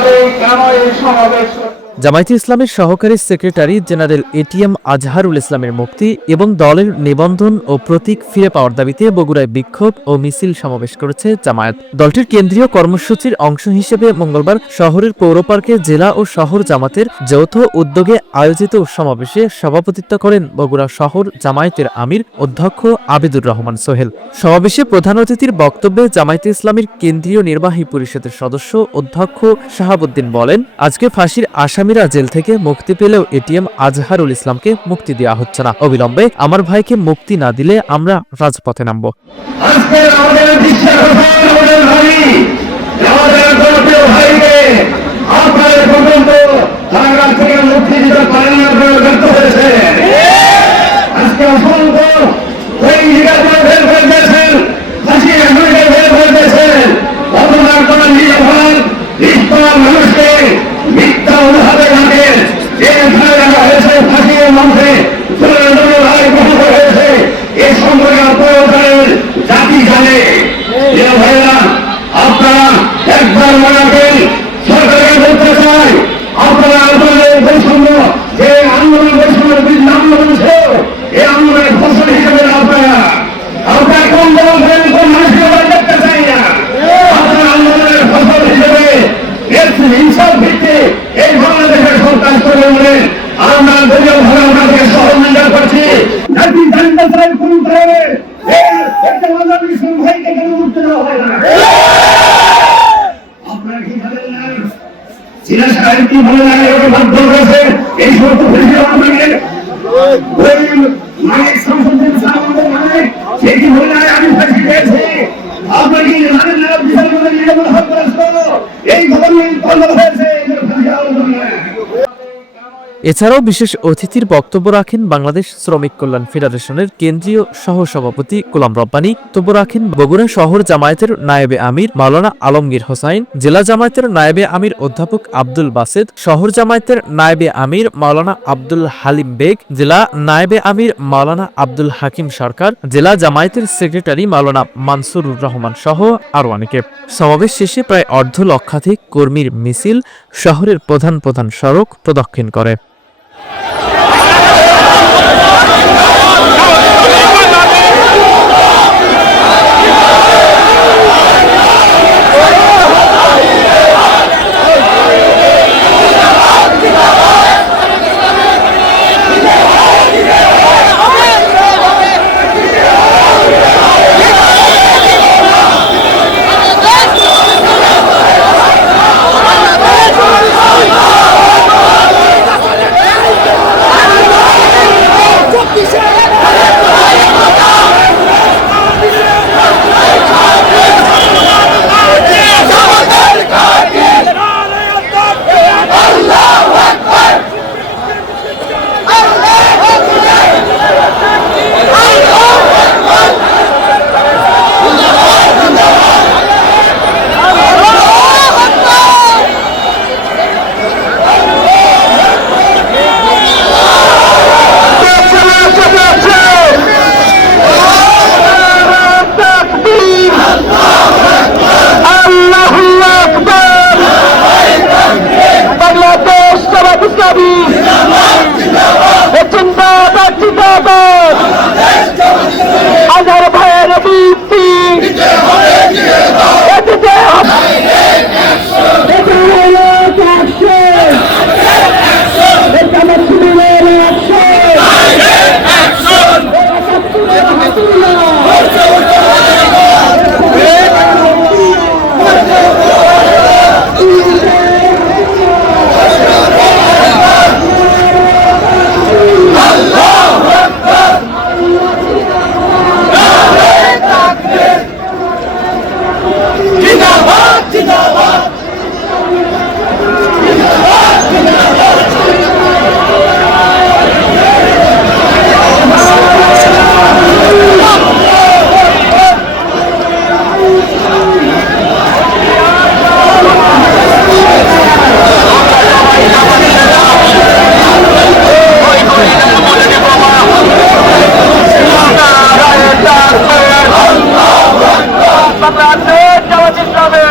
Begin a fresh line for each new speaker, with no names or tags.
কীভাবে কেন এই সমাবেশ
জামায়াতে ইসলামের সহকারী সেক্রেটারি জেনারেল এটিএম আজহারুল ইসলামের মুক্তি এবং দলের নিবন্ধন ও প্রতীক ফিরে পাওয়ার দাবিতে বগুড়ায় বিক্ষোভ ও মিছিল সমাবেশ করেছে জামায়াত। দলটির কেন্দ্রীয় কর্মসূচির অংশ হিসেবে মঙ্গলবার শহরের পৌর পার্কে জেলা ও শহর জামাতের যৌথ উদ্যোগে আয়োজিত সমাবেশে সভাপতিত্ব করেন বগুড়া শহর জামায়াতের আমির অধ্যক্ষ আবিদুর রহমান সোহেল। সমাবেশে প্রধান অতিথির বক্তব্যে জামায়াতে ইসলামের কেন্দ্রীয় নির্বাহী পরিষদের সদস্য অধ্যক্ষ শাহাবুদ্দিন বলেন, আজকে ফাঁসির আসামিরা জেল থেকে মুক্তি পেলেও এটিএম আজহারুল ইসলামকে মুক্তি দেওয়া হচ্ছে না। অবিলম্বে আমার ভাইকে মুক্তি না দিলে আমরা রাজপথে নামব।
আপনাদের পর্যন্ত থেকে মুক্তি দিতে পারেন আপনারা ব্যর্থ হয়েছে আজকে অসংখ্য সৈনিকরা বের করে দিয়েছেন ফাঁসি আসামিকে বের করে দিয়েছেন অপরাধ করা নির্ভর নিষ্পাপ মানুষকে মিথ্যা অনুভাবে ঘাটে যেখানে রাখা হয়েছে ফাঁসির মঞ্চে দলের দলের রায় গ্রহণ করা হয়েছে এ সম্পর্কে আপনারা জানেন জাতি জানে যে ভাইরা আপনারা একবার মনে রাখেন সরকারকে বলতে চাই আপনারা আন্দোলনের বৈষম্য যে আন্দোলন বৈষম্যের বিরুদ্ধে আন্দোলন ছিল এই আন্দোলনের ফসল হিসেবে আপনারা আপনারা কোন দল করেন কোন মানুষকে আমরা দেখতে চাই না আপনারা আন্দোলনের ফসল হিসেবে নেতৃত্ব হিংসার ভিত্তি এই বাংলাদেশের সরকার করে বলে আমরা দলীয় ভাবে আপনাদেরকে সহযোগিতা করছি। আপনারা এই মানে আমি এই হয়েছে।
এছাড়াও বিশেষ অতিথির বক্তব্য রাখেন বাংলাদেশ শ্রমিক কল্যাণ ফেডারেশনের কেন্দ্রীয় সহসভাপতি গোলাম রব্বানী। বক্তব্য রাখেন বগুড়া শহর জামায়াতের নায়েবে আমির মাওলানা আলমগীর হোসাইন, জেলা জামায়াতের নায়েবে আমির অধ্যাপক আব্দুল বাসেদ, শহর জামায়াতের নায়েবে আমির মাওলানা আব্দুল হালিম বেগ, জেলা নায়েবে আমির মাওলানা আব্দুল হাকিম সরকার, জেলা জামায়াতের সেক্রেটারি মাওলানা মানসুরুর রহমান সহ আরও অনেকে। সমাবেশ শেষে প্রায় অর্ধ লক্ষাধিক কর্মীর মিছিল শহরের প্রধান প্রধান সড়ক প্রদক্ষিণ করে। জামাত ইসলামের